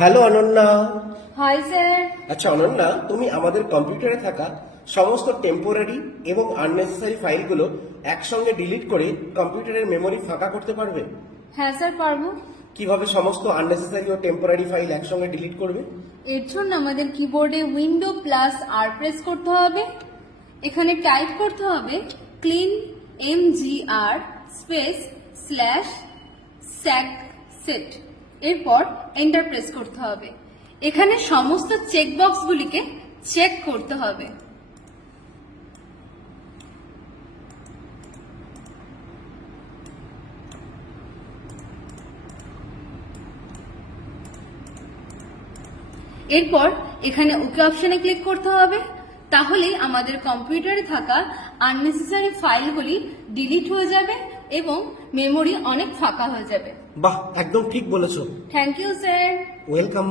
Hello Ananya. Hi sir. আচ্ছা অনন্যা, তুমি আমাদের কম্পিউটারে থাকা সমস্ত টেম্পোরারি এবং আননেসেসারি ফাইলগুলো একসঙ্গে ডিলিট করে কম্পিউটারের মেমরি ফাঁকা করতে পারবে? হ্যাঁ স্যার, পারবো। কিভাবে সমস্ত আননেসেসারি ও টেম্পোরারি ফাইল একসঙ্গে ডিলিট করবে? এর জন্য আমাদের কিবোর্ডে উইন্ডো প্লাস আর প্রেস করতে হবে। এখানে টাইপ করতে হবে clean mgr space slash sack set, এরপর এন্টার প্রেস করতে হবে। এখানে সমস্ত চেকবক্সগুলিকে চেক করতে হবে। এরপর এখানে ওকে অপশনে ক্লিক করতে হবে। তাহলেই আমাদের কম্পিউটারে থাকা আননেসেসারি ফাইলগুলি ডিলিট হয়ে যাবে এবং মেমোরি অনেক ফাঁকা হয়ে যাবে। বাহ, একদম ঠিক বলেছো। Thank you sir. ওয়েলকাম।